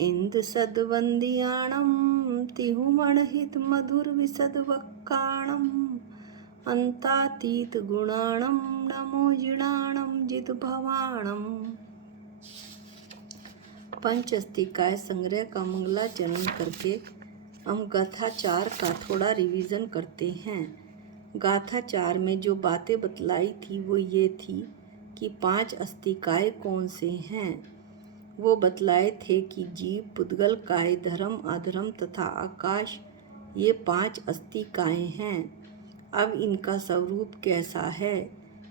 इंद सद्वंदियाणम तिहुमणहित मधुर विसद्वक्काणम अंतातीत गुणाणम नमो जिणाणम जितभवाणम। पंचअस्तिकाय संग्रह का मंगलाचरण करके हम गाथा 4 का थोड़ा रिवीजन करते हैं। गाथा 4 में जो बातें बतलाई थी वो ये थी कि 5 अस्तिकाय कौन से हैं। वो बतलाए थे कि जीव, पुद्गल, काय, धर्म, अधर्म तथा आकाश, ये 5 अस्तिकाएँ हैं। अब इनका स्वरूप कैसा है,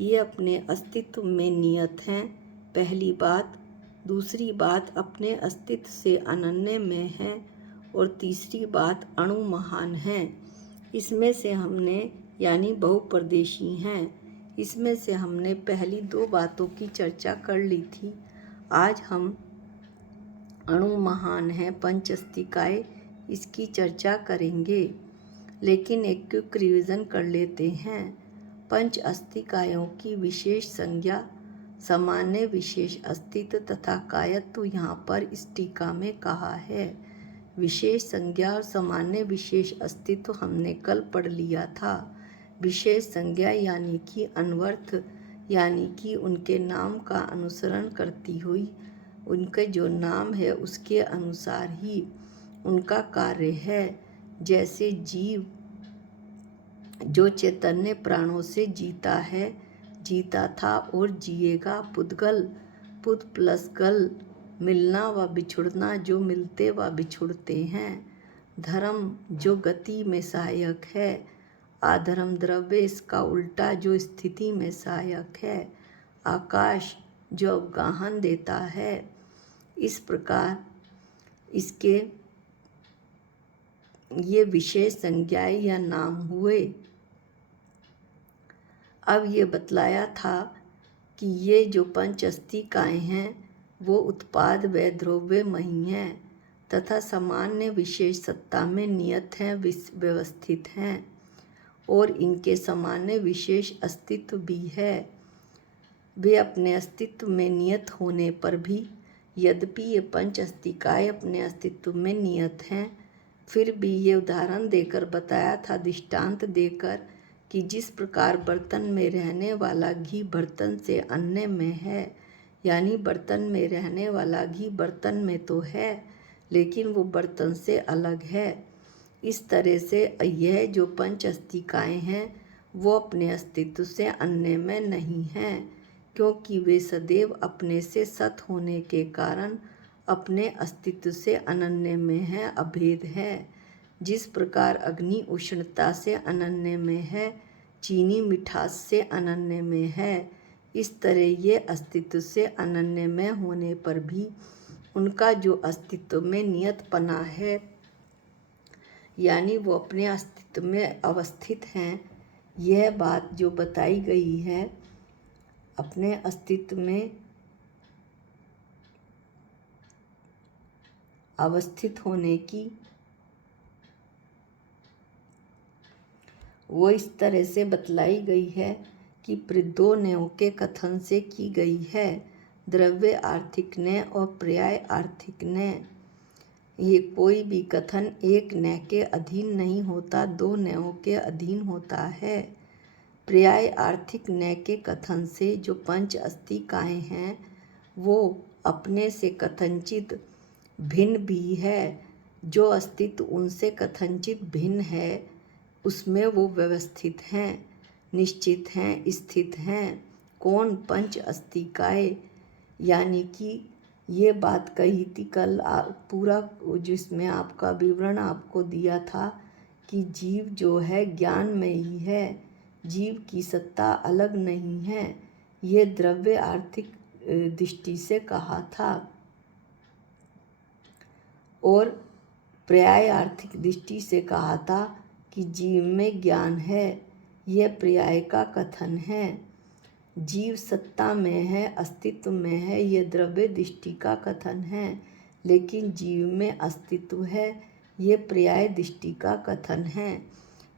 ये अपने अस्तित्व में नियत हैं, पहली बात। दूसरी बात, अपने अस्तित्व से अनन्य में है। और तीसरी बात, अणु महान हैं। इसमें से हमने यानी बहुप्रदेशी हैं। इसमें से हमने पहली 2 बातों की चर्चा कर ली थी। आज हम अणु महान है पंचअस्तिकाय, इसकी चर्चा करेंगे। लेकिन एक क्विक रिवीजन कर लेते हैं। पंचअस्तिकायों की विशेष संज्ञा, सामान्य विशेष अस्तित्व तथा कायत्व यहाँ पर इस टीका में कहा है। विशेष संज्ञा और सामान्य विशेष अस्तित्व हमने कल पढ़ लिया था। विशेष संज्ञा यानी कि अन्वर्थ, यानी कि उनके नाम का अनुसरण करती हुई उनके जो नाम है उसके अनुसार ही उनका कार्य है। जैसे जीव जो चैतन्य प्राणों से जीता है, जीता था और जिएगा। पुद्गल, पुद प्लस गल, मिलना व बिछुड़ना, जो मिलते व बिछुड़ते हैं। धर्म जो गति में सहायक है। अधर्म द्रव्य, इसका उल्टा, जो स्थिति में सहायक है। आकाश जो अवगाहन देता है। इस प्रकार इसके ये विशेष संज्ञाएं या नाम हुए। अब ये बतलाया था कि ये जो पंचअस्तिकाएँ हैं वो उत्पाद व द्रव्यमयी हैं तथा सामान्य विशेष सत्ता में नियत हैं, व्यवस्थित हैं। और इनके सामान्य विशेष अस्तित्व भी है। वे अपने अस्तित्व में नियत होने पर भी, यद्यपि ये पंचअस्तिकाएँ अपने अस्तित्व में नियत हैं, फिर भी ये उदाहरण देकर बताया था, दृष्टांत देकर, कि जिस प्रकार बर्तन में रहने वाला घी बर्तन से अन्य में है, यानी बर्तन में रहने वाला घी बर्तन में तो है लेकिन वो बर्तन से अलग है। इस तरह से यह जो पंचअस्तिकाएँ हैं वो अपने अस्तित्व से अन्य में नहीं हैं, क्योंकि वे सदैव अपने से सत होने के कारण अपने अस्तित्व से अनन्य में है, अभेद है। जिस प्रकार अग्नि उष्णता से अनन्य में है, चीनी मिठास से अनन्य में है, इस तरह ये अस्तित्व से अनन्य में होने पर भी उनका जो अस्तित्व में नियतपना है, यानी वो अपने अस्तित्व में अवस्थित हैं, यह बात जो बताई गई है अपने अस्तित्व में अवस्थित होने की, वो इस तरह से बतलाई गई है कि दो न्यायों के कथन से की गई है, द्रव्य आर्थिक न्याय और पर्याय आर्थिक न्याय। ये कोई भी कथन एक न्याय के अधीन नहीं होता, 2 न्यायों के अधीन होता है। पर्याय आर्थिक न्याय के कथन से जो पंचअस्तिकाएँ हैं वो अपने से कथनचित भिन्न भी है। जो अस्तित्व उनसे कथनचित भिन्न है उसमें वो व्यवस्थित हैं, निश्चित हैं, स्थित हैं। कौन? पंचअस्तिकाएँ। यानी कि ये बात कही थी कल, पूरा जिसमें आपका विवरण आपको दिया था कि जीव जो है ज्ञान में ही है, जीव की सत्ता अलग नहीं है। ये द्रव्य आर्थिक दृष्टि से कहा था और पर्याय आर्थिक दृष्टि से कहा था कि जीव में ज्ञान है। यह पर्याय का कथन है। जीव सत्ता में है, अस्तित्व में है, ये द्रव्य दृष्टि का कथन है। लेकिन जीव में अस्तित्व है, ये पर्याय दृष्टि का कथन है।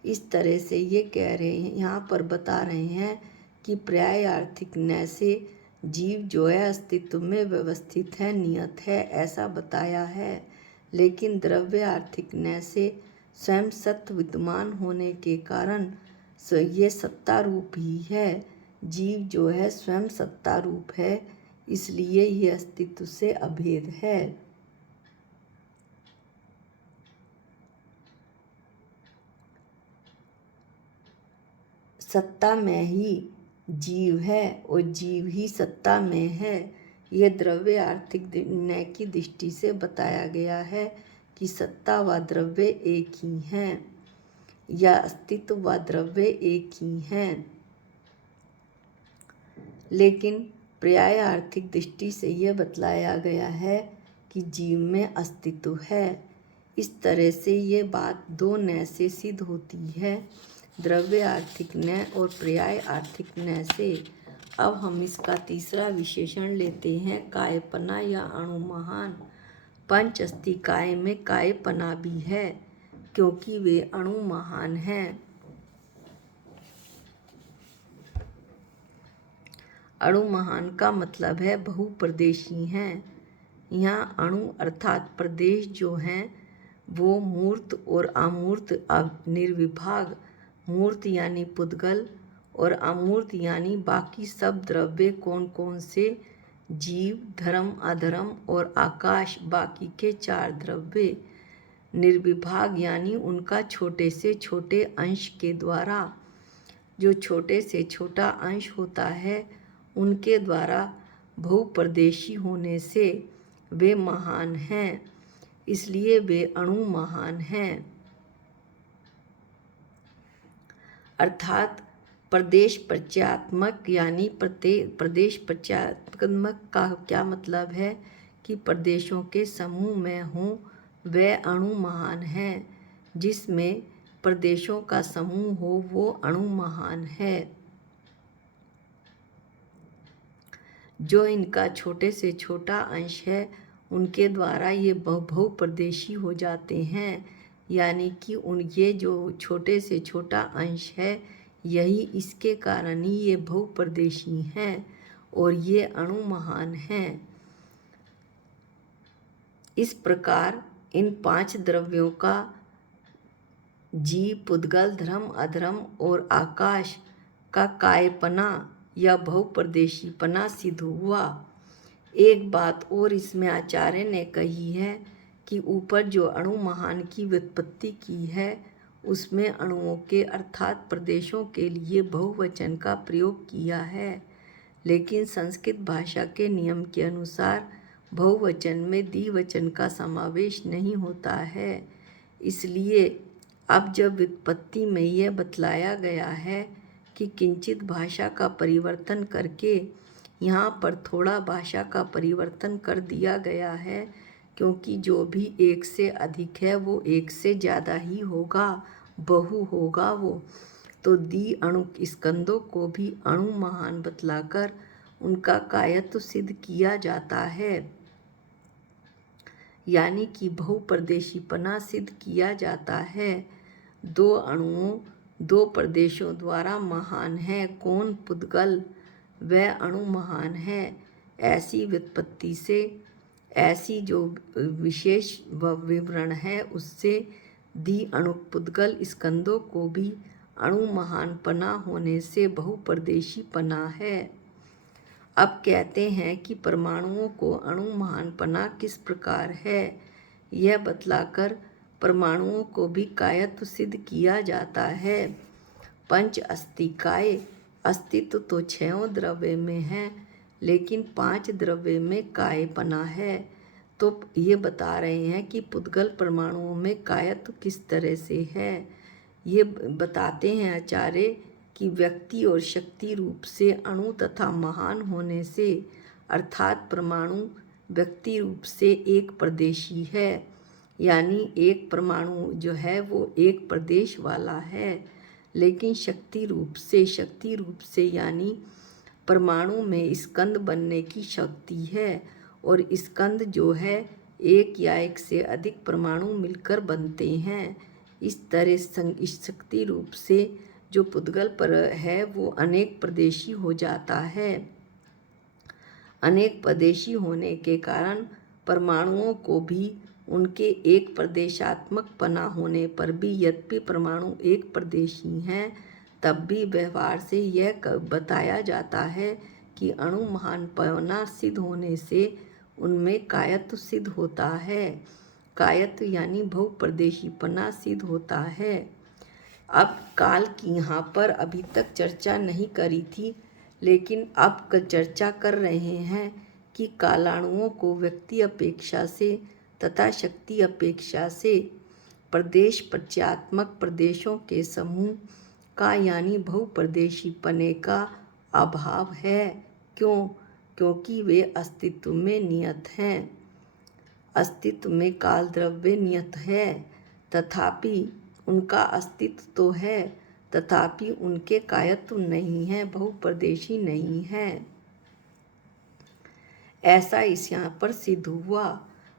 इस तरह से ये कह रहे हैं, यहाँ पर बता रहे हैं कि पर्याय आर्थिक न्याय से जीव जो है अस्तित्व में व्यवस्थित है, नियत है, ऐसा बताया है। लेकिन द्रव्य आर्थिक न्याय से स्वयं सत्य विद्यमान होने के कारण ये सत्ता रूप ही है। जीव जो है स्वयं सत्ता रूप है, इसलिए ये अस्तित्व से अभेद है। सत्ता में ही जीव है और जीव ही सत्ता में है। यह द्रव्य आर्थिक न्याय की दृष्टि से बताया गया है कि सत्ता व द्रव्य एक ही हैं, या अस्तित्व व द्रव्य एक ही हैं। लेकिन पर्याय आर्थिक दृष्टि से यह बतलाया गया है कि जीव में अस्तित्व है। इस तरह से ये बात दो न्याय से सिद्ध होती है, द्रव्य आर्थिक न्याय और पर्याय आर्थिक न्याय से। अब हम इसका तीसरा विशेषण लेते हैं, कायपना या अणुमहान। पंच अस्थि काय में कायपना भी है, क्योंकि वे अणुमहान हैं। अणुमहान का मतलब है बहुप्रदेशी हैं। यहाँ अणु अर्थात प्रदेश जो हैं वो मूर्त और अमूर्त निर्विभाग, मूर्त यानी पुद्गल और अमूर्त यानी बाकी सब द्रव्य कौन कौन से, जीव, धर्म, अधर्म और आकाश, बाकी के चार द्रव्य। निर्विभाग यानी उनका छोटे से छोटे अंश के द्वारा, जो छोटे से छोटा अंश होता है उनके द्वारा बहुप्रदेशी होने से वे महान हैं, इसलिए वे अणु महान हैं। अर्थात प्रदेश प्रत्यात्मक यानी प्रदेश प्रत्यात्मक का क्या मतलब है कि प्रदेशों के समूह में हों वह अणु महान हैं। जिसमें प्रदेशों का समूह हो वो अणु महान है। जो इनका छोटे से छोटा अंश है उनके द्वारा ये बहुप्रदेशी हो जाते हैं, यानी कि ये जो छोटे से छोटा अंश है यही इसके कारण ही ये बहुप्रदेशी हैं और ये अणु महान हैं। इस प्रकार इन पांच द्रव्यों का जीव, पुद्गल, धर्म, अधर्म और आकाश का कायपना या बहुप्रदेशीपना सिद्ध हुआ। एक बात और इसमें आचार्य ने कही है कि ऊपर जो अणु महान की व्युत्पत्ति की है उसमें अणुओं के अर्थात प्रदेशों के लिए बहुवचन का प्रयोग किया है, लेकिन संस्कृत भाषा के नियम के अनुसार बहुवचन में द्विवचन का समावेश नहीं होता है। इसलिए अब जब व्युत्पत्ति में यह बतलाया गया है कि किंचित भाषा का परिवर्तन करके यहाँ पर थोड़ा भाषा का परिवर्तन कर दिया गया है, क्योंकि जो भी एक से अधिक है वो एक से ज़्यादा ही होगा, बहु होगा वो, तो द्वि अणु स्कंदों को भी अणु महान बतलाकर उनका कायत्व सिद्ध किया जाता है, यानी कि बहुप्रदेशीपना सिद्ध किया जाता है। दो अणुओं दो प्रदेशों द्वारा महान है कौन, पुद्गल, वह अणु महान है। ऐसी व्युत्पत्ति से ऐसी जो विशेष विवरण है उससे द्वि अणु पुद्गल स्कंदों को भी अणु महानपना होने से बहुप्रदेशीपना है। अब कहते हैं कि परमाणुओं को अणु महानपना किस प्रकार है, यह बतलाकर परमाणुओं को भी कायत्व सिद्ध किया जाता है। पंच अस्थि काय, अस्तित्व तो छहों द्रव्य में है लेकिन पांच द्रव्य में कायपना है। तो ये बता रहे हैं कि पुद्गल परमाणुओं में कायत्व किस तरह से है। ये बताते हैं आचार्य कि व्यक्ति और शक्ति रूप से अणु तथा महान होने से, अर्थात परमाणु व्यक्ति रूप से एक प्रदेशी है, यानी एक परमाणु जो है वो एक प्रदेश वाला है, लेकिन शक्ति रूप से यानी परमाणु में स्कंद बनने की शक्ति है, और स्कंद जो है एक या एक से अधिक परमाणु मिलकर बनते हैं। इस तरह शक्ति रूप से जो पुद्गल पर है वो अनेक प्रदेशी हो जाता है। अनेक प्रदेशी होने के कारण परमाणुओं को भी उनके एक प्रदेशात्मक पना होने पर भी यद्यपि परमाणु एक प्रदेशी हैं, तब भी व्यवहार से यह बताया जाता है कि अणु महान पना सिद्ध होने से उनमें कायत्व सिद्ध होता है। कायत्व यानी बहुप्रदेशीपना सिद्ध होता है। अब काल की यहाँ पर अभी तक चर्चा नहीं करी थी, लेकिन अब चर्चा कर रहे हैं कि कालाणुओं को व्यक्ति अपेक्षा से तथा शक्ति अपेक्षा से प्रदेश प्रत्यात्मक प्रदेशों के समूह का यानी बहुप्रदेशीपने का अभाव है। क्यों? क्योंकि वे अस्तित्व में नियत हैं। अस्तित्व में काल द्रव्य नियत है, तथापि उनका अस्तित्व तो है, तथापि उनके कायत्व नहीं है, बहुप्रदेशी नहीं है। ऐसा इस यहाँ पर सिद्ध हुआ।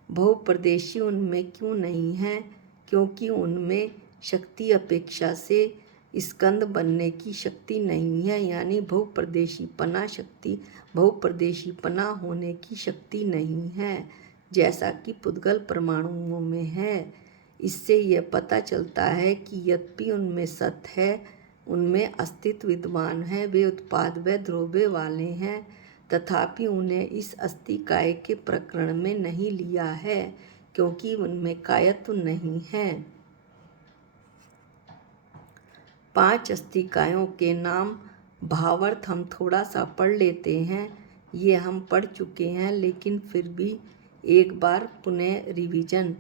बहुप्रदेशी उनमें क्यों नहीं है? क्योंकि उनमें शक्ति अपेक्षा से स्कंद बनने की शक्ति नहीं है, यानी बहुप्रदेशीपना शक्ति बहुप्रदेशीपना होने की शक्ति नहीं है, जैसा कि पुद्गल परमाणुओं में है। इससे यह पता चलता है कि यद्यपि उनमें सत है, उनमें अस्तित्व विद्यमान है, वे उत्पाद व द्रव्य वाले हैं, तथापि उन्हें इस अस्तिकाय के प्रकरण में नहीं लिया है, क्योंकि उनमें कायत्व नहीं है। 5 अस्तिकायों के नाम भावार्थ हम थोड़ा सा पढ़ लेते हैं। ये हम पढ़ चुके हैं, लेकिन फिर भी एक बार पुनः रिवीजन।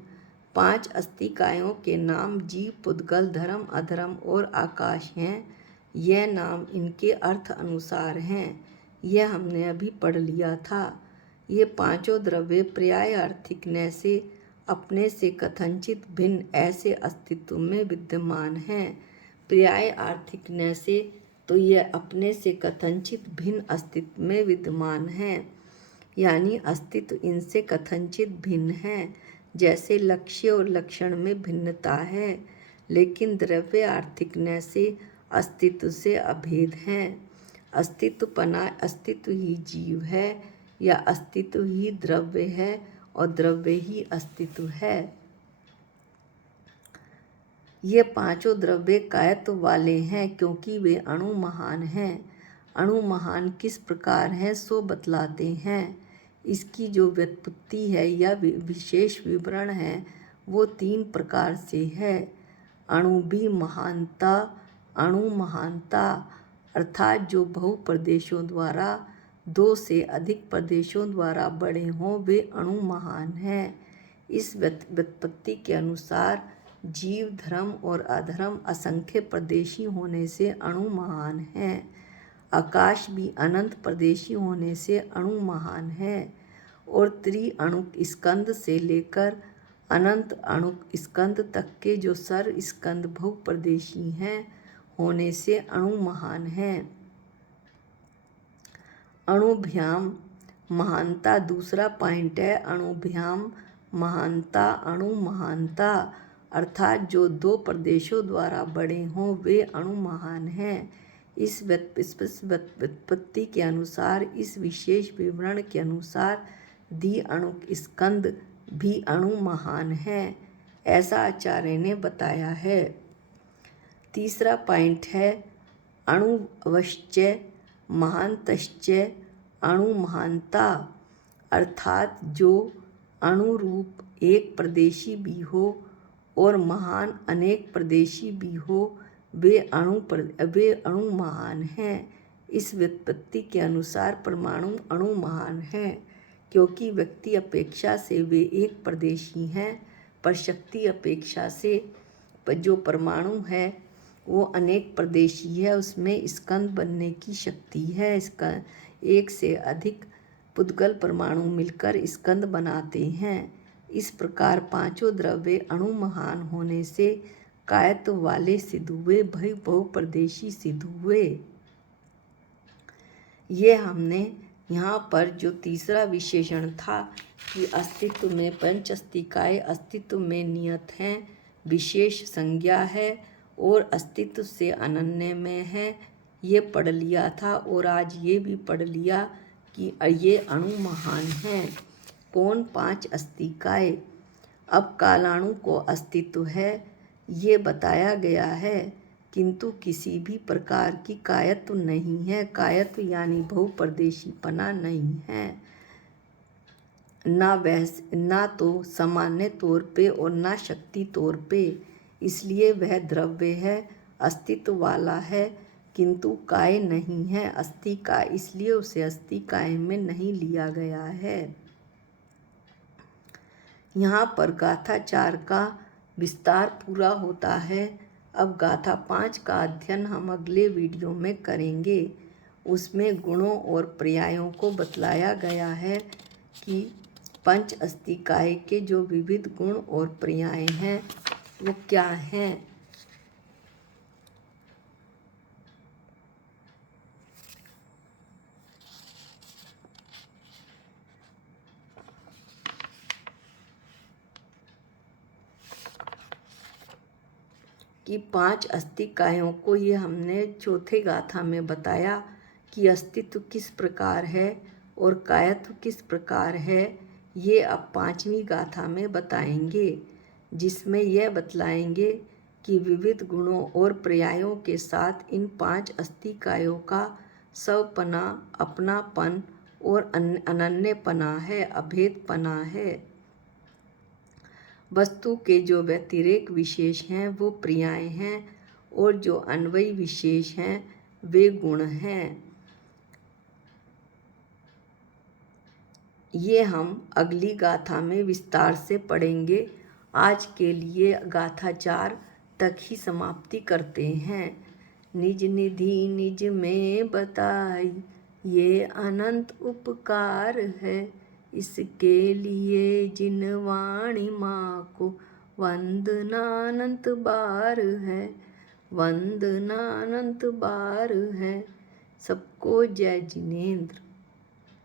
5 अस्तिकायों के नाम जीव, पुद्गल, धर्म, अधर्म और आकाश हैं। यह नाम इनके अर्थ अनुसार हैं। यह हमने अभी पढ़ लिया था। ये पांचों द्रव्य पर्याय आर्थिक न से अपने से कथनचित भिन्न ऐसे अस्तित्व में विद्यमान हैं। पर्याय आर्थिक न से तो यह अपने से कथनचित भिन्न अस्तित्व में विद्यमान हैं, यानी अस्तित्व इनसे कथनचित भिन्न है, जैसे लक्ष्य और लक्षण में भिन्नता है, लेकिन द्रव्य आर्थिक न से अस्तित्व से अभेद हैं। अस्तित्वपना अस्तित्व ही जीव है, या अस्तित्व ही द्रव्य है और द्रव्य ही अस्तित्व है। ये पांचों द्रव्य कायत्व वाले हैं, क्योंकि वे अणु महान हैं। अणु महान किस प्रकार है सो बतलाते हैं। इसकी जो व्युत्पत्ति है या विशेष विवरण है, वो 3 प्रकार से है। अणुभी महानता, अणु महानता अर्थात जो बहुप्रदेशों द्वारा 2 से अधिक प्रदेशों द्वारा बड़े हों, वे अणु महान हैं। इस व्युत्पत्ति के अनुसार जीव, धर्म और अधर्म असंख्य प्रदेशी होने से अणु महान हैं। आकाश भी अनंत प्रदेशी होने से अणु महान है, और त्रिअणुक स्कंद से लेकर अनंत अणुक स्कंद तक के जो सर्व स्कंद बहुप्रदेशी हैं होने से अणु महान है। अणुभ्याम महानता दूसरा पॉइंट है। अणुभ्याम महानता, अणु महानता अर्थात जो 2 प्रदेशों द्वारा बड़े हों, वे अणु महान हैं। इस व्युत्पत्ति के अनुसार, इस विशेष विवरण के अनुसार द्विअणुक स्कंद भी अणु महान है, ऐसा आचार्य ने बताया है। तीसरा पॉइंट है अणुवश्च महानतश्च अणु महानता अर्थात जो अणुरूप एक प्रदेशी भी हो और महान अनेक प्रदेशी भी हो, वे अणु महान हैं। इस व्युत्पत्ति के अनुसार परमाणु अणु महान हैं, क्योंकि व्यक्ति अपेक्षा से वे एक प्रदेशी हैं, पर शक्ति अपेक्षा से जो परमाणु है वो अनेक प्रदेशी है, उसमें स्कंद बनने की शक्ति है। इसका 1 से अधिक पुद्गल परमाणु मिलकर स्कंद बनाते हैं। इस प्रकार पांचों द्रव्य अणु महान होने से कायत्व वाले सिद्ध हुए, बहुप्रदेशी सिद्ध हुए। ये हमने यहाँ पर जो तीसरा विशेषण था कि अस्तित्व में पंच अस्तिकाय अस्तित्व में नियत हैं, विशेष संज्ञा है और अस्तित्व से अनन्य में है, ये पढ़ लिया था। और आज ये भी पढ़ लिया कि ये अणु महान हैं। कौन 5 अस्तिकाय? अब कालाणु को अस्तित्व है ये बताया गया है, किंतु किसी भी प्रकार की कायत्व नहीं है। कायत्व यानी बहुप्रदेशीपना नहीं है, ना तो सामान्य तौर पे और ना शक्ति तौर पे। इसलिए वह द्रव्य है, अस्तित्व वाला है, किंतु काय नहीं है। अस्तिकाय, इसलिए उसे अस्तिकाय में नहीं लिया गया है। यहाँ पर गाथा 4 का विस्तार पूरा होता है। अब गाथा 5 का अध्ययन हम अगले वीडियो में करेंगे। उसमें गुणों और पर्यायों को बतलाया गया है कि पंच अस्तिकाय के जो विविध गुण और पर्याय हैं वो क्या हैं। कि 5 अस्तिकायों को ये हमने चौथे गाथा में बताया कि अस्तित्व किस प्रकार है और कायत्व किस प्रकार है। ये अब 5वीं गाथा में बताएंगे, जिसमें यह बतलाएंगे कि विविध गुणों और पर्यायों के साथ इन 5 अस्तिकायों का स्वपना, अपनापन और अनन्यपना है, अभेदपना है। वस्तु के जो व्यतिरेक विशेष हैं वो पर्याय हैं और जो अन्वयी विशेष हैं वे गुण हैं। ये हम अगली गाथा में विस्तार से पढ़ेंगे। आज के लिए गाथा 4 तक ही समाप्ति करते हैं। निज निधि निज में बताई ये अनंत उपकार है, इसके लिए जिन वाणी माँ को वंदनानंत बार है, वंदनानंत बार है। सबको जय जिनेंद्र।